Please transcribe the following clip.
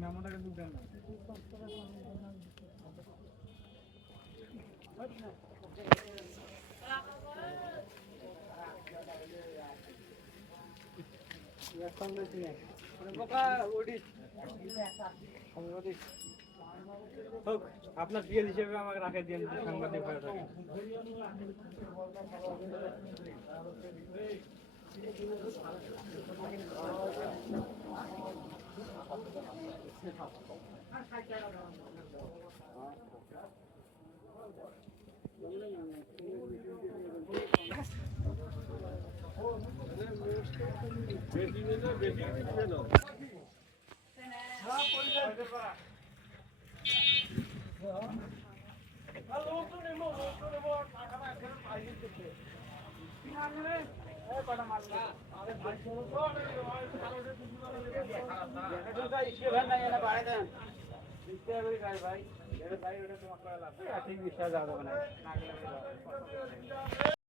নামটাকে দুধ দেন না আপনার পিএস হিসেবে আমাকে রাখে দিয়ে সাংবাদিক হয়ে থাকে ভাই